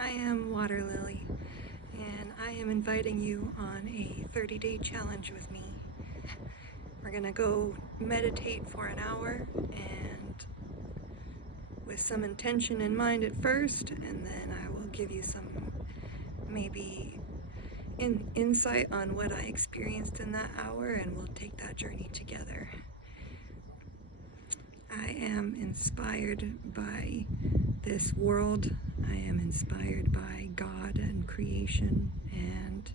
I am Water Lily, and I am inviting you on a 30-day challenge with me. We're gonna go meditate for an hour, and with some intention in mind at first, and then I will give you some maybe insight on what I experienced in that hour, and we'll take that journey together. I am inspired by this world. I am inspired by God and creation, and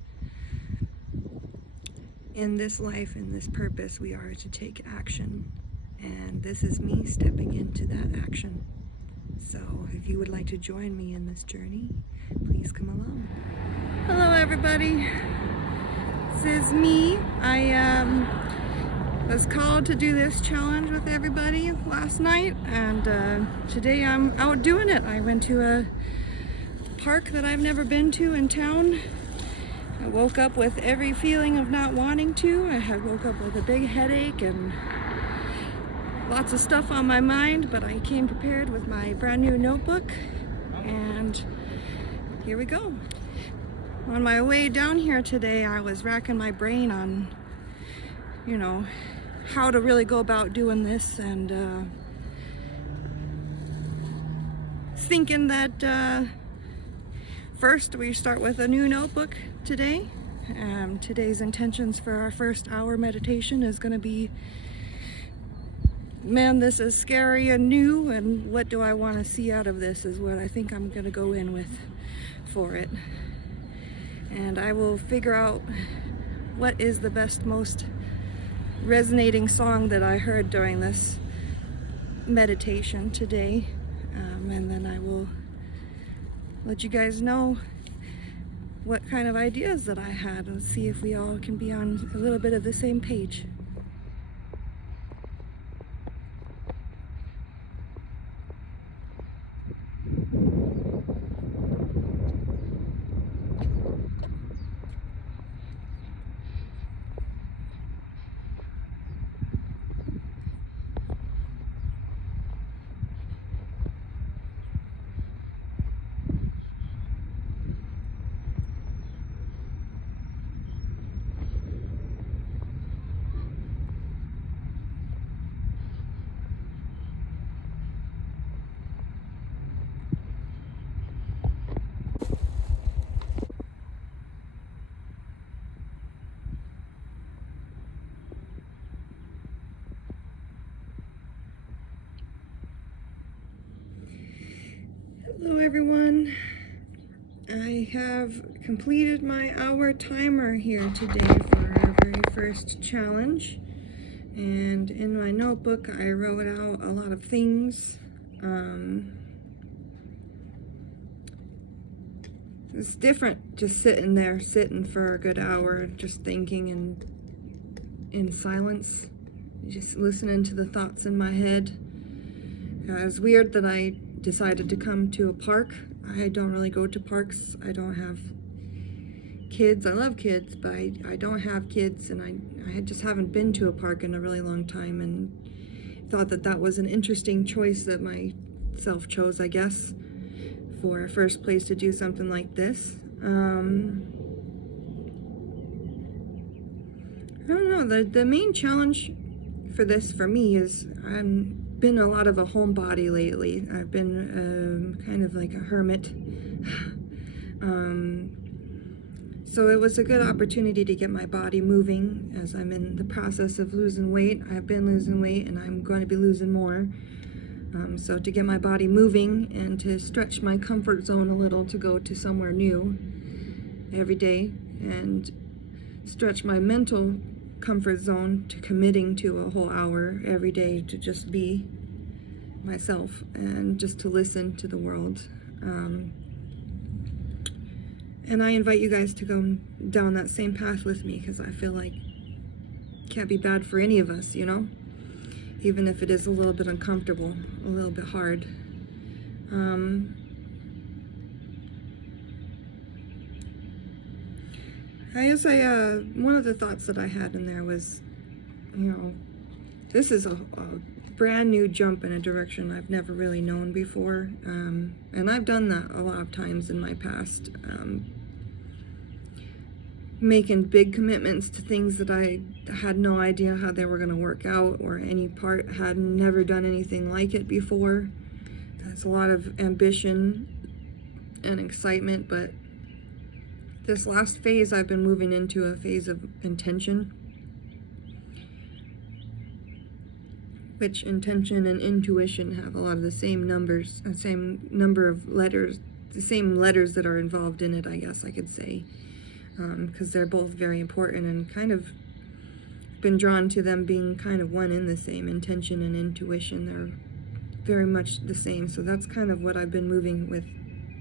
in this life, in this purpose, we are to take action, and this is me stepping into that action. So if you would like to join me in this journey, please come along. Hello everybody, this is me. I was called to do this challenge with everybody last night, and today I'm out doing it. I went to a park that I've never been to in town. I woke up with every feeling of not wanting to. I had woke up with a big headache and lots of stuff on my mind, but I came prepared with my brand new notebook, and here we go. On my way down here today, I was racking my brain on, how to really go about doing this, and thinking that first we start with a new notebook today. Today's intentions for our first hour meditation is going to be, man, this is scary and new, and what do I want to see out of this is what I think I'm going to go in with for it. And I will figure out what is the best, most resonating song that I heard during this meditation today, and then I will let you guys know what kind of ideas that I had, and see if we all can be on a little bit of the same page. Hello everyone. I have completed my hour timer here today for our very first challenge, and in my notebook I wrote out a lot of things. It's different just sitting for a good hour, just thinking and in silence, just listening to the thoughts in my head. It's weird that I decided to come to a park. I don't really go to parks. I don't have kids. I love kids, but I don't have kids, and I just haven't been to a park in a really long time, and thought that that was an interesting choice that myself chose, I guess, for a first place to do something like this. I don't know, the main challenge for this for me is I've been a lot of a homebody lately. I've been kind of like a hermit. So it was a good opportunity to get my body moving as I'm in the process of losing weight. I've been losing weight, and I'm going to be losing more. So to get my body moving and to stretch my comfort zone a little, to go to somewhere new every day, and stretch my mental comfort zone to committing to a whole hour every day to just be myself and just to listen to the world. And I invite you guys to go down that same path with me, because I feel like it can't be bad for any of us, even if it is a little bit uncomfortable, a little bit hard. I guess one of the thoughts that I had in there was, this is a brand new jump in a direction I've never really known before, and I've done that a lot of times in my past, making big commitments to things that I had no idea how they were going to work out, or any part had never done anything like it before. There's a lot of ambition and excitement, but this last phase I've been moving into a phase of intention, which intention and intuition have a lot of the same numbers, the same number of letters, the same letters that are involved in it, I guess I could say, because they're both very important, and kind of been drawn to them being kind of one in the same. Intention and intuition, they're very much the same. So that's kind of what I've been moving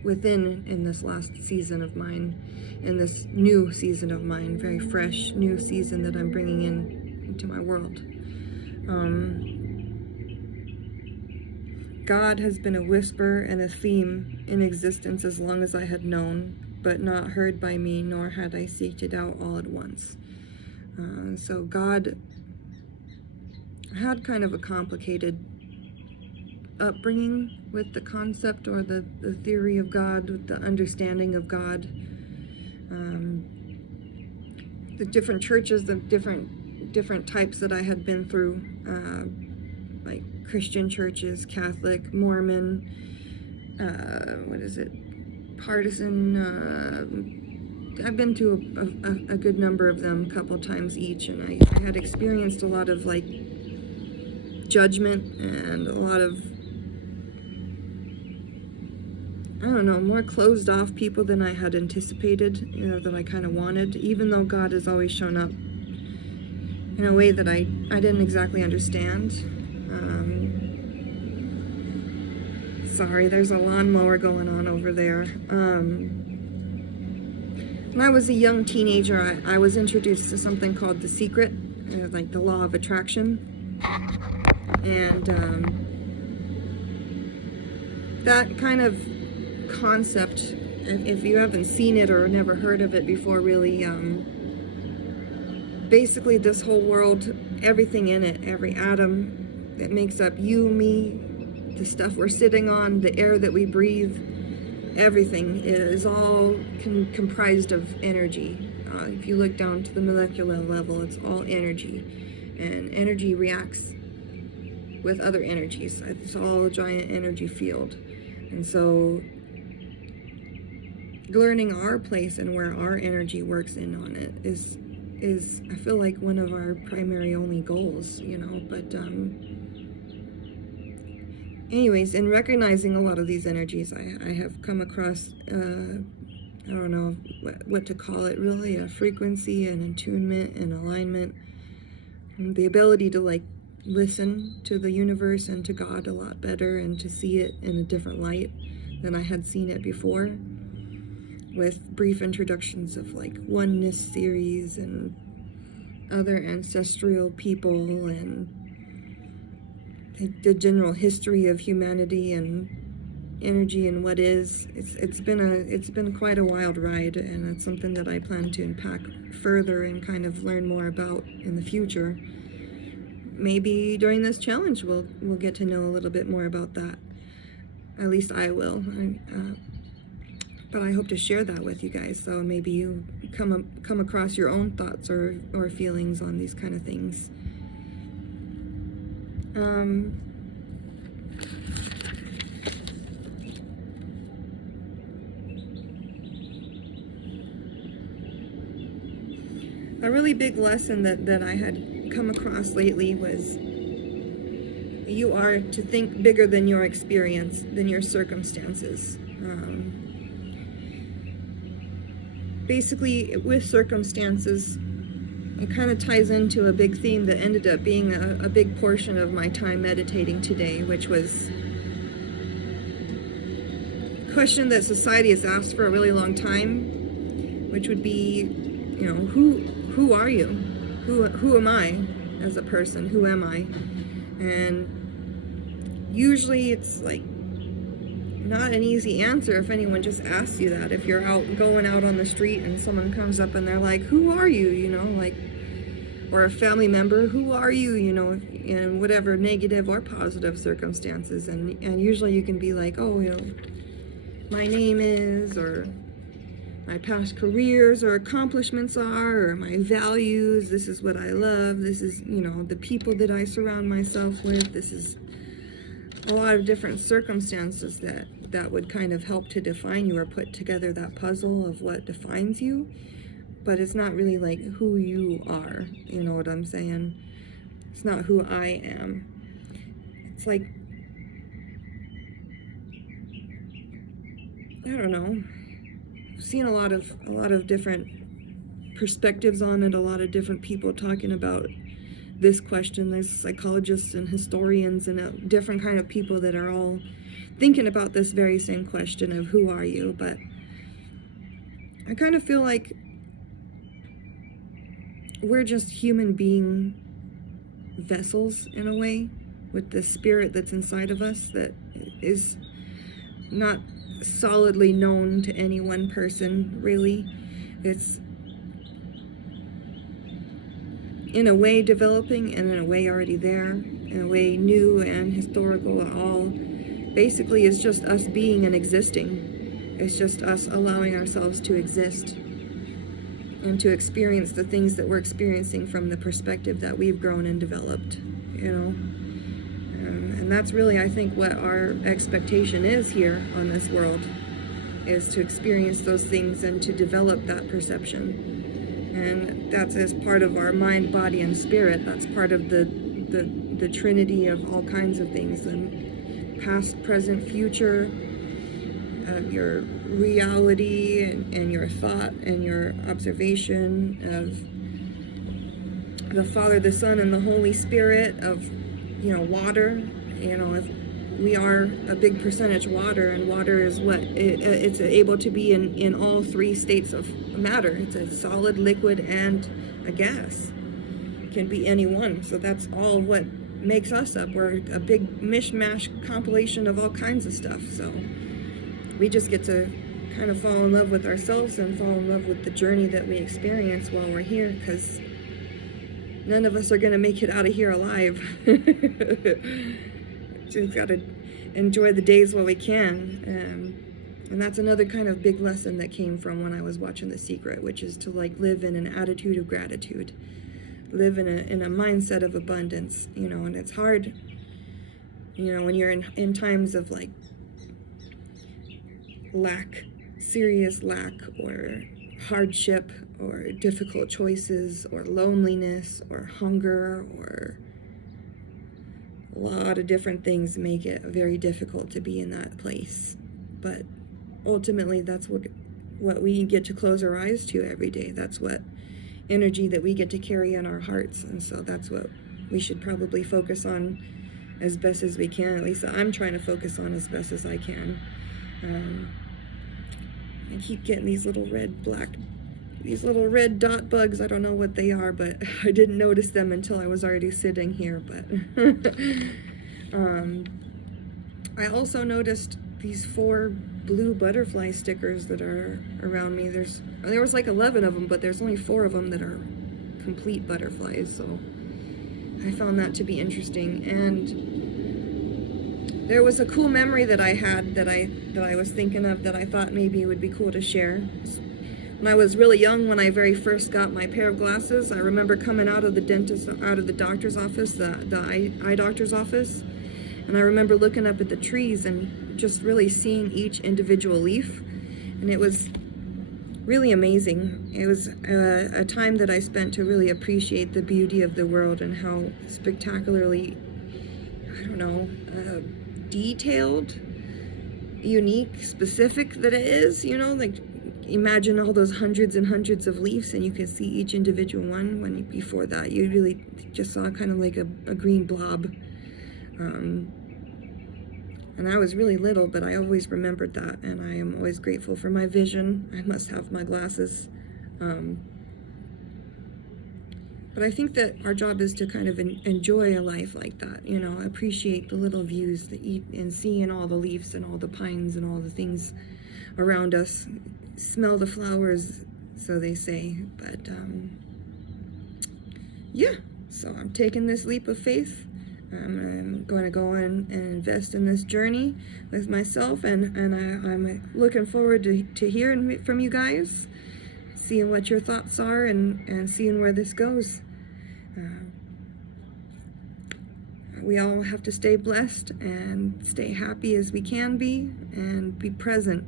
within in this last season of mine, in this new season of mine, very fresh new season that I'm bringing into my world. God has been a whisper and a theme in existence as long as I had known, but not heard by me, nor had I seeked it out all at once. So God had kind of a complicated upbringing with the concept or the theory of God, with the understanding of God. The different churches, the different types that I had been through, like Christian churches, Catholic, Mormon, partisan, I've been to a good number of them, a couple times each, and I had experienced a lot of like judgment and a lot of, I don't know, more closed off people than I had anticipated, you know, that I kind of wanted, even though God has always shown up in a way that I didn't exactly understand. Sorry, there's a lawnmower going on over there. When I was a young teenager, I was introduced to something called The Secret, like the law of attraction. And that kind of concept, if you haven't seen it or never heard of it before, really, basically this whole world, everything in it, every atom that makes up you, me, the stuff we're sitting on, the air that we breathe, everything is all comprised of energy. If you look down to the molecular level, it's all energy, and energy reacts with other energies. It's all a giant energy field. And so learning our place and where our energy works in on it is I feel like one of our primary only goals, you know. But anyways, in recognizing a lot of these energies, I have come across, I don't know what to call it really, a frequency and attunement and alignment, and the ability to like listen to the universe and to God a lot better, and to see it in a different light than I had seen it before, with brief introductions of like oneness theories and other ancestral people, and the general history of humanity and energy and what is. It's been quite a wild ride, and it's something that I plan to unpack further and kind of learn more about in the future. Maybe during this challenge we'll get to know a little bit more about that. At least I will. But I hope to share that with you guys, so maybe you come across your own thoughts or feelings on these kind of things. A really big lesson that I had come across lately was you are to think bigger than your experience, than your circumstances. Basically, with circumstances, it kind of ties into a big theme that ended up being a big portion of my time meditating today, which was a question that society has asked for a really long time, which would be, you know, who are you? Who am I as a person? Who am I? And usually it's like not an easy answer if anyone just asks you that. If you're going out on the street and someone comes up and they're like, who are you? You know, like, or a family member, who are you, you know, in whatever negative or positive circumstances. And usually you can be like, oh, you know, my name is, or my past careers or accomplishments are, or my values, this is what I love, this is, you know, the people that I surround myself with, this is a lot of different circumstances that would kind of help to define you or put together that puzzle of what defines you. But it's not really like who you are, you know what I'm saying? It's not who I am. It's like, I don't know, I've seen a lot of different perspectives on it, a lot of different people talking about this question. There's psychologists and historians and different kind of people that are all thinking about this very same question of who are you. But I kind of feel like we're just human being vessels in a way, with the spirit that's inside of us that is not solidly known to any one person, really. It's in a way developing and in a way already there, in a way new and historical. All basically is just us being and existing. It's just us allowing ourselves to exist and to experience the things that we're experiencing from the perspective that we've grown and developed, you know. And that's really, I think, what our expectation is here on this world, is to experience those things and to develop that perception. And that's as part of our mind, body, and spirit. That's part of the trinity of all kinds of things, and past, present, future, your reality and your thought and your observation of the Father, the Son, and the Holy Spirit, of, you know, water. You know, if we are a big percentage water, and water is what it's able to be in all three states of matter. It's a solid, liquid, and a gas. It can be any one. So that's all what makes us up. We're a big mishmash compilation of all kinds of stuff. So we just get to kind of fall in love with ourselves and fall in love with the journey that we experience while we're here, because none of us are going to make it out of here alive. Just got to enjoy the days while we can. And that's another kind of big lesson that came from when I was watching The Secret, which is to like live in an attitude of gratitude, live in a mindset of abundance, you know. And it's hard, you know, when you're in times of like lack, serious lack, or hardship, or difficult choices, or loneliness, or hunger, or a lot of different things make it very difficult to be in that place. But ultimately, that's what we get to close our eyes to every day. That's what energy that we get to carry in our hearts. And so that's what we should probably focus on as best as we can. At least I'm trying to focus on as best as I can. I keep getting these little red dot bugs. I don't know what they are, but I didn't notice them until I was already sitting here. But I also noticed these 4 blue butterfly stickers that are around me. There was like 11 of them, but there's only 4 of them that are complete butterflies. So I found that to be interesting. And there was a cool memory that I had that I was thinking of, that I thought maybe it would be cool to share. When I was really young, when I very first got my pair of glasses, I remember coming out of the doctor's office, the eye doctor's office, and I remember looking up at the trees and just really seeing each individual leaf, and it was really amazing. It was a time that I spent to really appreciate the beauty of the world and how spectacularly, I don't know, detailed, unique, specific that it is, you know. Like, imagine all those hundreds and hundreds of leaves, and you can see each individual one, when before that you really just saw kind of like a green blob. And I was really little, but I always remembered that, and I am always grateful for my vision. I must have my glasses. But I think that our job is to kind of enjoy a life like that, you know, appreciate the little views, and seeing all the leaves and all the pines and all the things around us. Smell the flowers, so they say. But yeah, so I'm taking this leap of faith. I'm going to go in and invest in this journey with myself, and I'm looking forward to hearing from you guys, seeing what your thoughts are, and seeing where this goes. We all have to stay blessed and stay happy as we can be, and be present.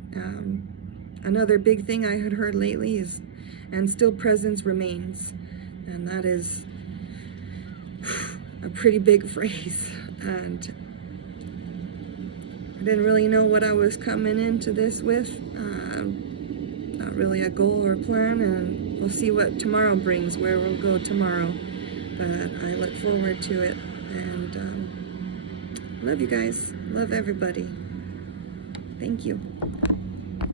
Another big thing I had heard lately is, and still presence remains, and that is a pretty big phrase. And I didn't really know what I was coming into this with, not really a goal or plan, and we'll see what tomorrow brings, where we'll go tomorrow, but I look forward to it. And love you guys, love everybody. Thank you.